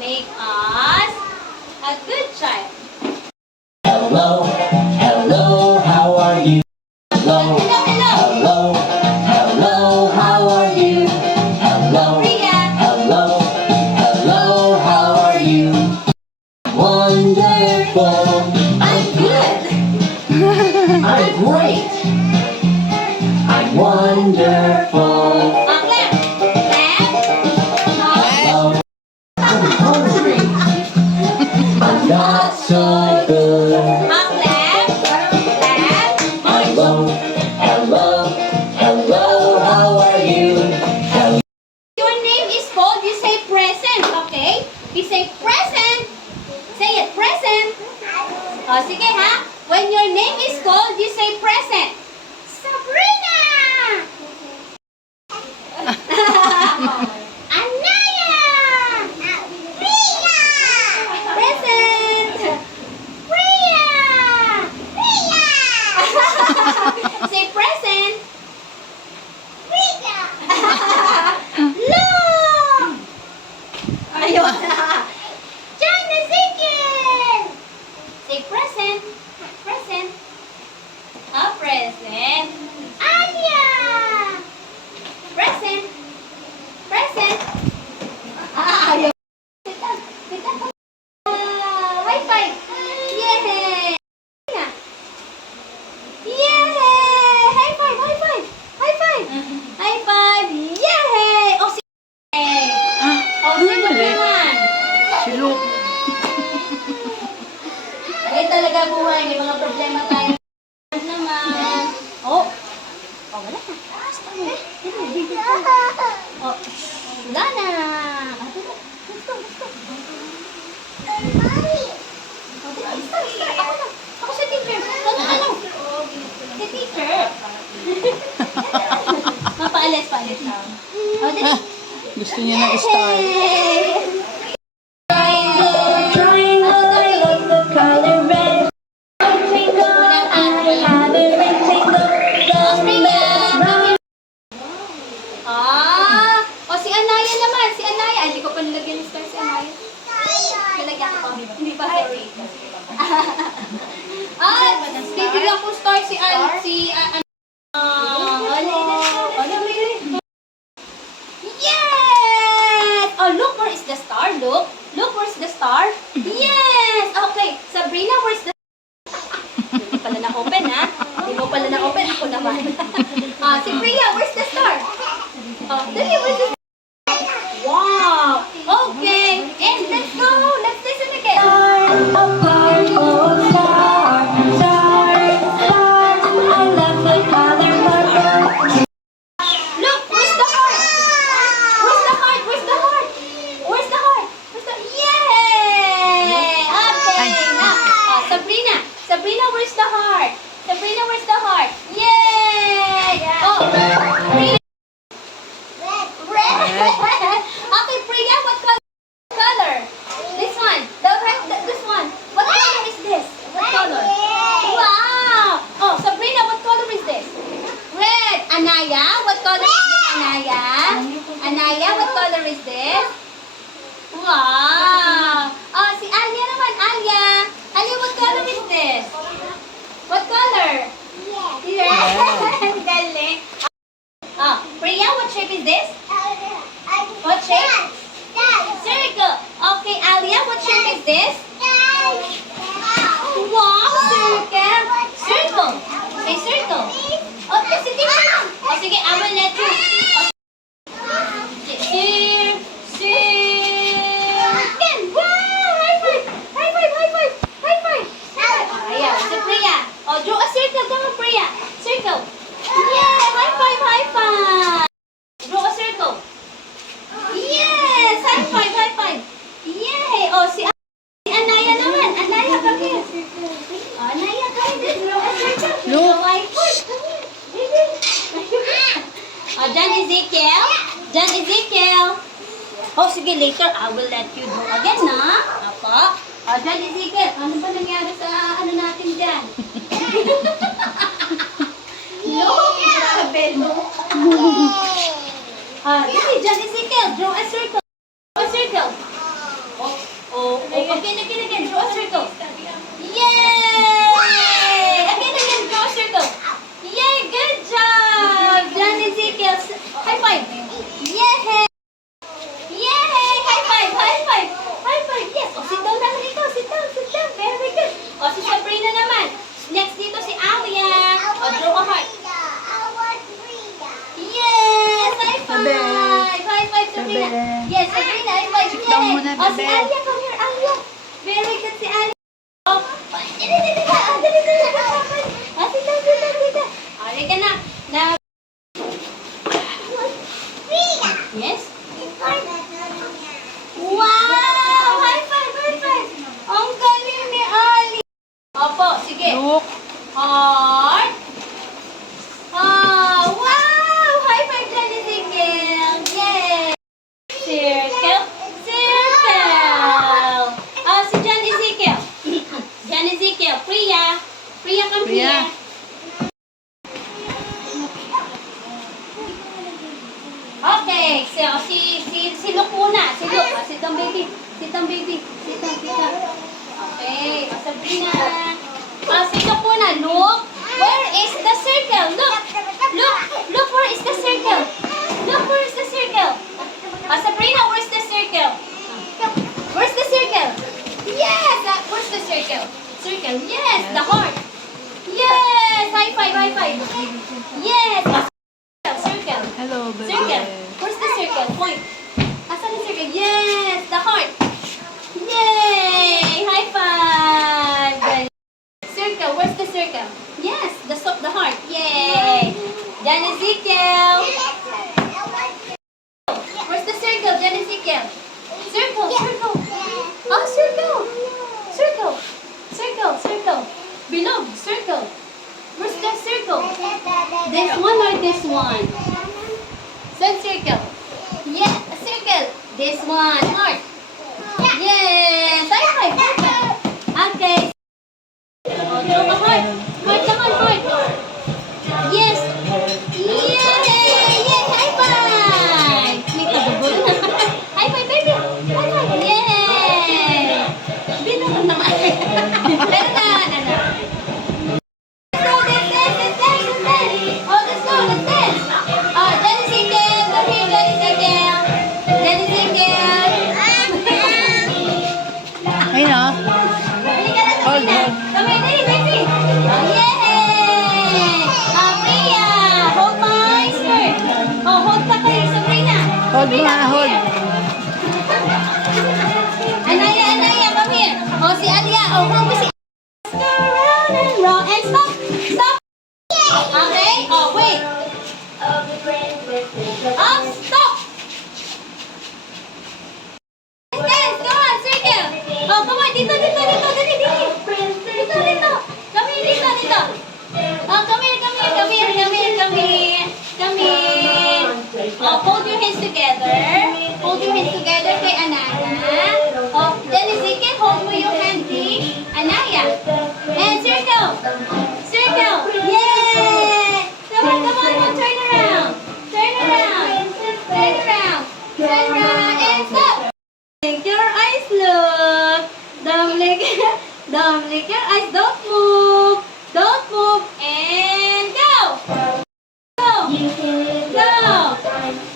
Make us a good child. Hello, hello, how are you? Hello, hello, hello, how are you? Hello, hello, hello, how are you? Wonderful. I'm good. I'm great. I'm wonderful. Clap. Hello, I'm hungry. I'm not so good. Clap. Hello, hello, hello, how are you? Hello. Your name is called, you say present, okay? You say present. Say it, present. O, sige ha. When your name is called, you say present. Sabrina! Anaya! Priya! Present! Priya! Priya! Say present. Priya! Look! Ayun. John Ezekiel! Say present. Present. Present. Alia! Present. Present. Ayun. Sit down. Sit down. High five. Yay! Yay! High five. High five. High five. High five. Yay! Oh, si oh, sino naman? Si Luke. Ay talaga buhay, may mga problema tayo naman. Oh, wala na. Basta mo. Oh, wala na. Let's go, let's go. Oh, start. Ako na. Ako si teacher. Ano? Si teacher. Paalis. Oh, dali. Gusto niya ng star. Yay! Si Anaya naman. Si Anaya. Hindi ko pa nilagyan ng star si Anaya. Nilagyan ko. Hindi pa, sorry. Bibigyan ko star si Yes! Oh, look, where is the star? Look, where's the star? Yes! Okay, Sabrina, where's the Hindi pala na-open, ha? Hindi mo pala na-open. Ako naman. Si Priya, where's the star? Dali, where's the star? Wow! Okay, and let's go. Let's listen again. Look, where's the heart? Where's the heart? Where's the heart? Where's the heart? Yay! Okay, now, Sabrina, where's the heart? Sabrina, where's the heart? Yay! Oh, Priya. Red. Okay, Priya, what color? This one. This one. What color is this? What color? Wow! Oh, Sabrina, what color is this? Red. Anaya, what color is this, Anaya? Anaya, what color is this? Wow! Oh, si Alia naman. Alia, what color is this? What color? Yes. Galing. Oh, Priya, what shape is this? What shape? Circle. Okay, Alia, what shape is this? Wow, circle. Circle. Say circle. Oh, si teacher. Oh, sige, I will let you. Circle. Wow, high five. Ayan, si Priya. Oh, draw a circle. Come on, Priya. Circle. Yeah, high five. Draw a circle. Yes, high five. Yay. Oh, si Anaya naman. Anaya, come here. Oh, Anaya, come here. Draw a circle. Look. Draw a foot. Oh, John Ezekiel. Oh, sige, later I will let you do again, na? Apo. Oh, John Ezekiel, ano ba nangyari sa ano natin dyan? Look, grabe, look. Dali, John Ezekiel, draw a circle. Draw a circle. Again. Draw a circle. Yay! Again. Draw a circle. Yay! Good job! John Ezekiel. High five. Yay! Yay! High five. Yes. O, sit down na dito. Sit down. Very good. O, si Sabrina naman. Next dito si Alia. O, draw a heart. Yes! High five, Sabrina. Yes, Sabrina, high five. Sit down muna, Oh, si bebe. Alia, come here, Alia. Very good si Alia. Oh, dali. Oh, sit down. Okay ka na. Yes? Wow! High five. Ang galing ni Ali. Opo, sige. Look. Heart. Oh, wow! High five dyan, Ezekiel. Yay! Circle. Oh, si John Ezekiel. Priya, come Priya. here. Okay, so si Luke muna. Si Luke. Sit down, baby. Sit down. Okay, Sabrina. Si Luke muna. Luke, where is the circle? Look, where is the circle? Sabrina, where's the circle? Where's the circle? Yes, where's the circle? Yes, the heart. Yes, high five. Yes, circle. Hello, baby. Circle. Where's the circle? Point. Asan the circle? Yes, the heart. Yay! High five. Circle. Where's the circle? Yes, the heart. Yay! Jan Ezekiel. Where's the circle? Jan Ezekiel. Circle. Oh, circle. Below, circle. Where's the circle? This one or this one? Sun circle. Yeah, a circle. This one. Heart. Yes. High five. Okay. Oh, draw a heart. Heart. Yes. Yay! High five. May tagabol. High five, baby. High five. Yay! Bilang naman. Pero na. Ayun o. Hold. Hold mo nga, hold. Anaya, come here. Oh, si Alia. Oh, hold mo si round and round. And stop. Okay? Oh, wait. Stop. Dance, come on, circle. Oh, come on, dito. Dito. Come here. Oh, come here. Oh, hold your hands together. Kay Anaya. Oh, then Ezekiel, hold mo yung hand ni Anaya. And circle. Yay! Come on, turn around. And stop. Blink your eyes, look. Don't blink your eyes. Don't move. And go.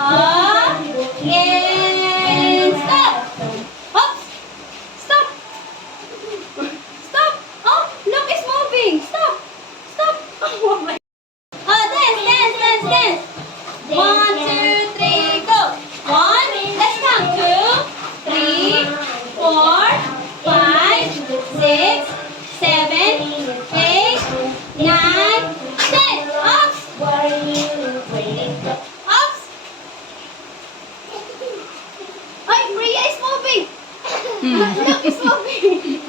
Up. And stop. Oops. Stop. Oh, look, it's moving. Stop. Oh my. Oh, dance. 1, 2, 3, go. 1, let's count. 2, 3, 4, 5, 6, 7, 8, 9, 10. Up. Ay, Priya is moving. Look, it's moving.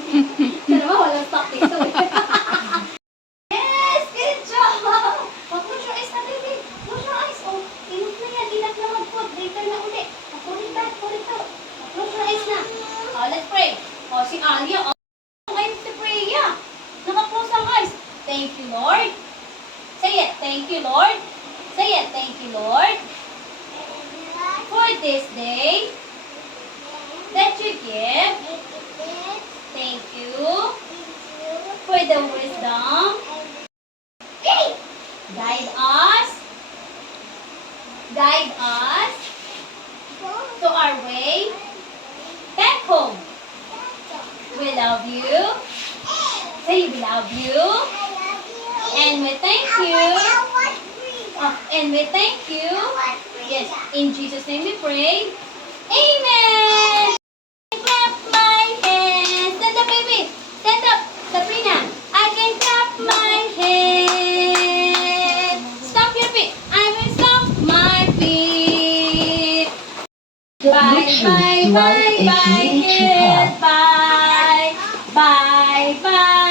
Dalawa, walang stop dito. Yes, good job. Close your eyes na, baby. Close your eyes. Oh, inot na yan. Inat na mag-foot. Later na uli. Pull it out. Close your eyes na. Oh, let's pray. Oh, si Alia. Oh, ngayon si Priya. Naka-close ang eyes. Thank you, Lord. Say it. Thank you, Lord. For this day that you give with the wisdom. Guide us. Guide us to our way back home. We love you. Say we love you. And we thank you. And we thank you. Yes, in Jesus' name we pray. Amen. Clap my hands. Stand up, baby. Stand up, Sabrina. I can clap my hands. Stomp your feet. I will stomp my feet. Bye, bye, bye, bye, goodbye. Bye, bye.